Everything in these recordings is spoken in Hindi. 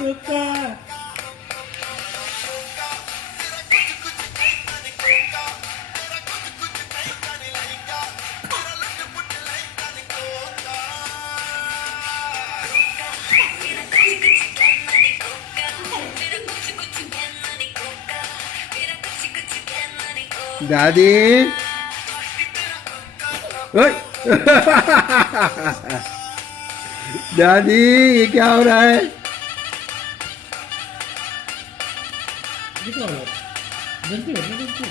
रोका। दादी ओए दादी ये क्या हो रहा है? ये क्या हो रहा है? जल्दी हो जल्दी।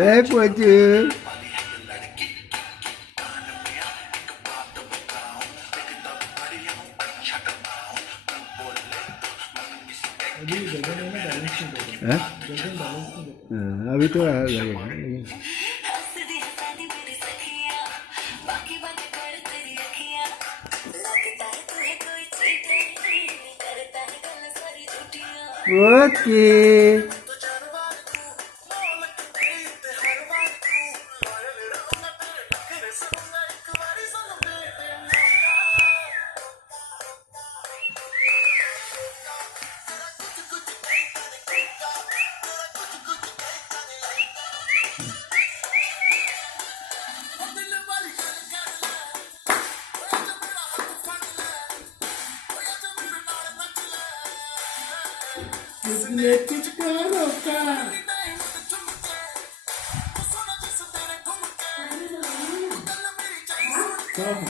ए पोचू हाँ? अभी तो लगेगा ओके। किसने किसको रोका?